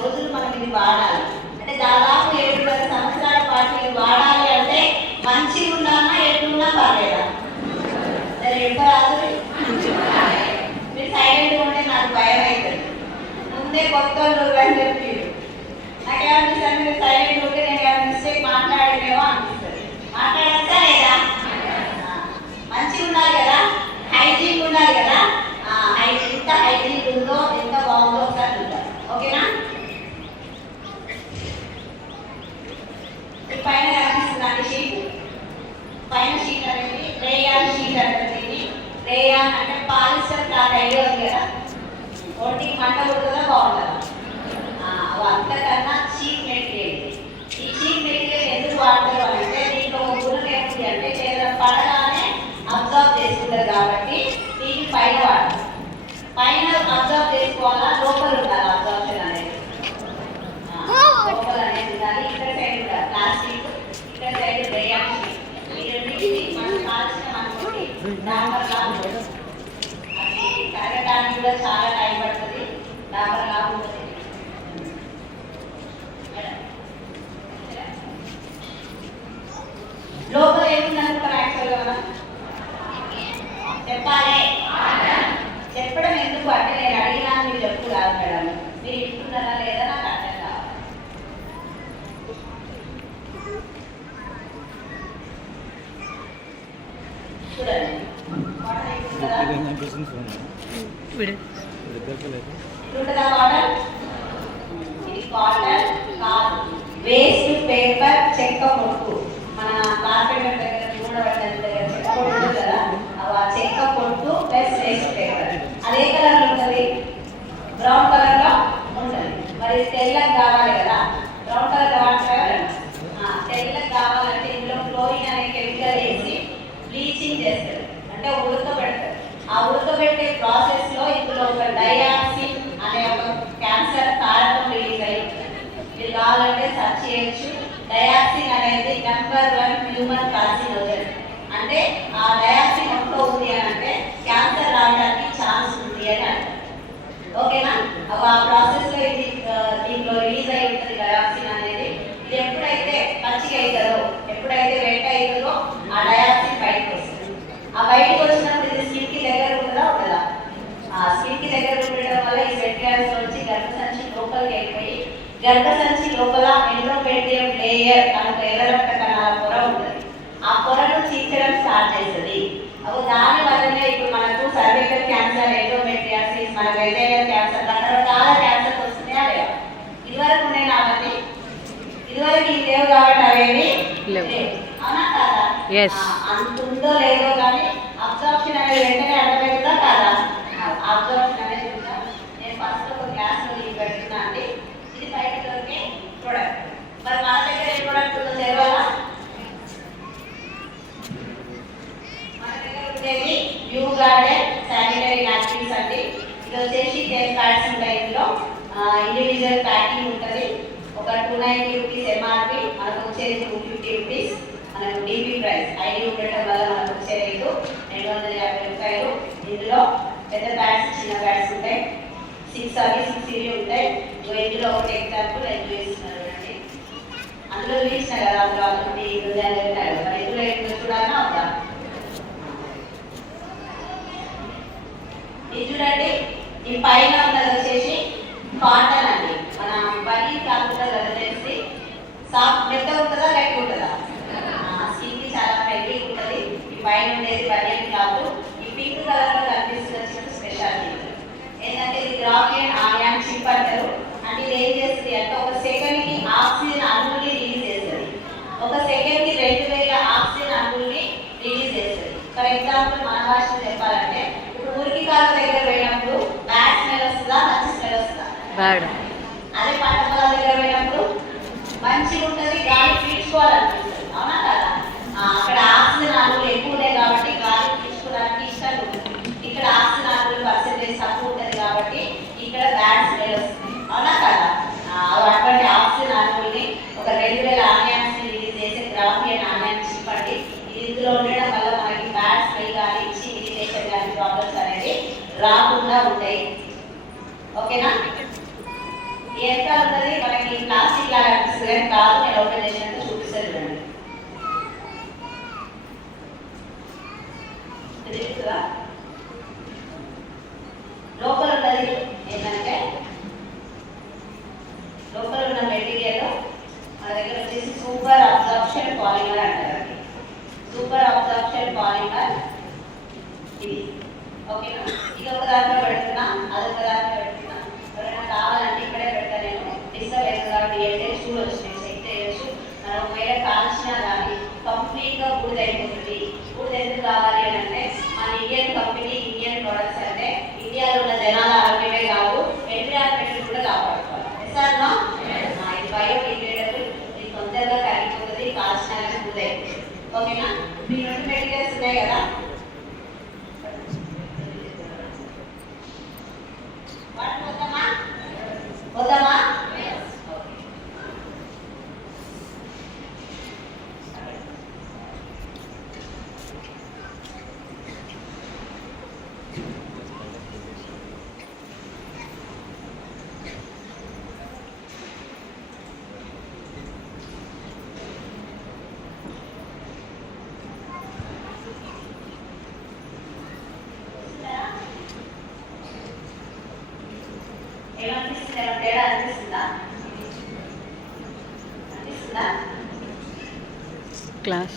రోజులు మనం ఇది వాడాలి. అంటే దాదాపు ఏడున్నర సంవత్సరాల పాటు ఇది వాడాలి అంటే మంచిగా ఉన్నామా ఎట్లున్నా బాగలేదా సరే చెప్పరాదు మీరు సైలెంట్గా ఉంటే నాకు భయం అవుతుంది. ముందే కొత్త వాళ్ళు అని చెప్పి నాకేమనిపిస్తుంది మీరు సైలెంట్ ఉంటే నేను ఏమైనా మిస్టేక్ మాట్లాడలేమో అనిపిస్తుంది. మాట్లాడచ్చా లేదా? మంచిగా ఉండాలి కదా హైజీన్ ఉండాలి కదా ఆ, హై ఎంత హైజీన్ ఉందో ఎంత బాగుందో ఒకసారి చూద్దాం ఓకేనా ఈ పైన కనిపిస్తుందండి షీట్ పైన షీట్ అనేది రేయాన్ షీట్ అంటారు దీన్ని రేయాన్ అంటే పాలిస్టర్ క్లాత్ ఐడియా ఉంది కదా? ఒంటికి మంట కొడుతుందా బాగుంటుందా? అంతకన్నా చీప్ మెటీరియల్. ఈ చీప్ మెటీరియల్ ఎందుకు వాడతారు అంటే దీంట్లో ఒక గుణం ఏముంది అంటే ఏదైనా పడగానే అబ్జర్వ్ చేసుకుంటారు కాబట్టి దీన్ని పైన వాడాలి పైన అబ్జర్వ్ చేసుకోవాలా? లోపల ఉండాలి అబ్జర్ప్షన్ అనేది? లోపల అనేది ఉండాలి. ఇక్కడ సైడ్ ఉండాలి. ప్లాస్టిక్ ఇక్కడ సైడ్ రేయాన్ దాంట్లో ఈ రెండింటిని మనం కాల్చిన అనుకోండి డాంబర్ లాగా అది కరగడానికి కూడా చాలా టైం పడుతుంది. డాంబర్ లాగా లోపల ఏముంది యాక్చువల్గా మనం చెప్పాలి చెప్పడం ఎందుకు అంటే నేను అడిగినా మీరు చెప్పు కాదు మేడం మీరు ఇంటున్నారా లేదా నాకు అర్థం కావాలి చూడండి వాటర్ ఎక్కుతుందా? ఇట్లుంటుందా వాటర్ ఇది కాటన్ కాదు వేస్ట్ పేపర్ చెక్క పొట్టు మన కార్పెంటర్ దగ్గర చూడబడిన దగ్గర చెక్క పొట్టు కదా అవి ఆ చెక్క పొట్టు ప్లస్ వేస్ట్ పేపర్ అదే కలర్ ఉంటుంది బ్రౌన్ కలర్లో ఉంటుంది మరి తెల్లగా కావాలి కదా బ్రౌన్ కలర్ వాటర్ తెల్లగా కావాలంటే ఇందులో క్లోరిన్ అనే కెమికల్ వేసి బ్లీచింగ్ చేస్తారు అంటే ఉడకబెడతారు. ఆ ఉడకబెట్టే ప్రాసెస్లో ఇందులో ఒక డయాక్సిన్ అనే ఒక క్యాన్సర్ కారకం రిలీజ్ అయి మీరు కావాలంటే సెర్చ్ చేయొచ్చు. డయాక్సిన్ అనేది నెంబర్ వన్ హ్యూమన్ కార్సినోజన్. అంటే ఆ డయాక్సిన్ ఎంత ఉంది అని అంటే క్యాన్సర్ రావడానికి ఛాన్స్ ఉంది అని అంటారు ఓకేనా? అవి ఆ ప్రాసెస్లో ఇది ఆ, దీంట్లో రిలీజ్ అయి ఉంటుంది డయాక్సిన్ అనేది ఇది ఎప్పుడైతే పచ్చిగా అవుతుందో ఎప్పుడైతే వెంట అవుతుందో ఆ డయాక్సిన్ బయటకు వస్తుంది ఆ బయటకు వచ్చినప్పుడు ఇది స్కిన్కి దగ్గర ఉంటుందా ఉండదా ఆ స్కిన్కి దగ్గర ఉండడం వల్ల ఈ స్వెట్ గ్లాన్స్ వచ్చి గర్భసంచి లోపలికి వెళ్ళిపోయి గర్భసంచి లోపల ఎండోమెట్రియం లేయర్ మనకు ఎర్ర రక్త కణాల పొర ఉంటుంది. ఆ పొరను చీల్చడం స్టార్ట్ చేస్తుంది. అప్పుడు దాని వల్లనే ఇప్పుడు మనకు సర్వికల్ క్యాన్సర్ ఎండోమెట్రియాసిస్ మన వెజైనల్ క్యాన్సర్ రకరకాల క్యాన్సర్ వస్తున్నాయా లేవా ఇదివరకు ఉన్నాయి అవన్నీ ఇదివరకు ఈ లేవు కాబట్టి అవేమి. అవునా కాదా? అంత ఉందో లేదో కానీ అబ్జార్ప్షన్ అనేది వెంటనే అర్థమవుతుందా కాదా? అబ్జార్ప్షన్ అనేది నేను ఫస్ట్ ఒక గ్లాస్లో ఇది పెడుతున్నా అండి ఇది బయట దొరికే ప్రొడక్ట్ మరి మన దగ్గర ఏ ప్రొడక్ట్ ఉందో తెలవాలా? మన దగ్గర ఉండేది వ్యూ గార్డెన్ శానిటరీ నాప్కిన్స్ అండి. ఇది వచ్చేసి టెన్ ప్యాడ్స్ ఉంటాయి ఇందులో. ఇండివిజువల్ ప్యాకింగ్ ఉంటుంది. ఒక టూ నైంటీ రూపీస్ ఎంఆర్పి మనకు వచ్చేది టూ ఫిఫ్టీ రూపీస్ మనకు డీపీ ప్రైస్ ఐడి ఉండటం వల్ల మనకు వచ్చే రేటు రెండు వందల యాభై రూపాయలు. ఇందులో పెద్ద ప్యాడ్స్ చిన్న ప్యాడ్స్ ఉంటాయి. సిక్స్ అవి సిక్స్ ఇవి ఉంటాయి. ఇగో ఇందులో ఒక ఎగ్జాంపుల్ నేను చూపిస్తున్నాను అందులో చూపించిన కదా అందులో అందులో ఈ హృదయాలు మరి చూడాలన్నా అవుతా? ఇది చూడండి ఈ పైన ఉన్న వచ్చేసి కాటన్ అండి మన పని కాకుండా కదా తెలిసి సాఫ్ట్ మెత్తగా ఉంటుందా గట్టి ఉంటుందా స్కిన్ చాలా హెవీ ఉంటుంది ఈ పైన ఉండేది బనియన్ క్లాత్ ఈ పింక్ కలర్లో కనిపిస్తున్న చిన్న స్పెషాలిటీ ఏంటంటే ఇది గ్రాఫియన్ ఆయాన్ చిప్ అంటారు అంటే ఇది ఏం చేస్తుంది అంటే ఒక సెకండ్కి ఆక్సిజన్ అణువుని రిలీజ్ చేస్తుంది ఒక సెకండ్కి రెండు వేల ఆక్సిజన్ అణువుని రిలీజ్ చేస్తుంది ఫర్ ఎగ్జాంపుల్ మన భాషలో చెప్పాలంటే ఇప్పుడు మురికి కాలం దగ్గర పోయినప్పుడు బ్యాడ్ స్మెల్ వస్తుందా మంచి స్మెల్ వస్తుందా అదే పంట దగ్గర పోయినప్పుడు మంచిగా ఉంటుంది గాలి పీల్చుకోవాలనిపిస్తుంది. అవునా కదా? అక్కడ ఆక్సిజన్ అణువులు ఎక్కువ కాబట్టి గాలి పీల్చుకోవడానికి ఇష్టం ఇక్కడ ఆక్సిజన్ ఆకులు పర్సెంటేజ్ తక్కువ ఉంటుంది కాబట్టి ఇక్కడ బ్యాడ్ స్మెల్ వస్తుంది. అవునా కదా? ఆ, అటువంటి ఆక్సిజన్ అణువుల్ని ఒక రెండు వేల ఆనియాన్స్ రిలీజ్ చేసే గ్రాఫియన్ ఆనియాన్ చిప్ ఇందులో ఉండడం వల్ల మనకి బ్యాడ్ స్మెల్ కానీ ఇచ్చి ఇరిటేషన్ కానీ ప్రాబ్లమ్స్ అనేది రాకుండా ఉంటాయి. ఓకేనా? ఎంత ఉంటుంది మనకి ప్లాస్టిక్ లాగా అనిపిస్తుంది కానీ కాదు నేను ఓపెన్ చేసినట్టు చూపిస్తాను చూడండి. ఇది లోపల ఉన్నది ఏంటంటే లోపల ఉన్న మెటీరియల్ మన దగ్గర వచ్చేసి సూపర్ అబ్జార్ప్షన్ పాలిమర్ అంటారు సూపర్ అబ్జార్ప్షన్ పాలిమర్ ఇది. ఓకేనా? ఇది ఒక దాంట్లో పెడుతున్నా అదొక దాంట్లో పెడుతున్నా. ఎవరైనా కావాలంటే ఒకవేళ కాల్చినా కానీ కంప్లీట్గా బూడిద అయిపోతుంది బూడిద ఎందుకు కావాలి అని అంటే మన ఇండియన్ కంపెనీ ఇండియన్ ప్రొడక్ట్స్ అంటే ఇండియాలో ఉన్న జనాల ఆరోగ్యమే కాదు ఎన్విరాన్మెంట్ కూడా కాపాడుకోవాలి. సార్ నా ఇది బయోడిగ్రేడబుల్ ఇది తొందరగా కరిగిపోతుంది కాల్చినా కానీ బూడిద అయిపోతుంది ఓకేనా మీ రెండు మెటీరియల్స్ ఉన్నాయి కదా వాటిని వద్దామా వద్దామా ఏమనిపిస్తుంది ఏమైనా తేడా అనిపిస్తుందా అనిపిస్తుందా క్లాస్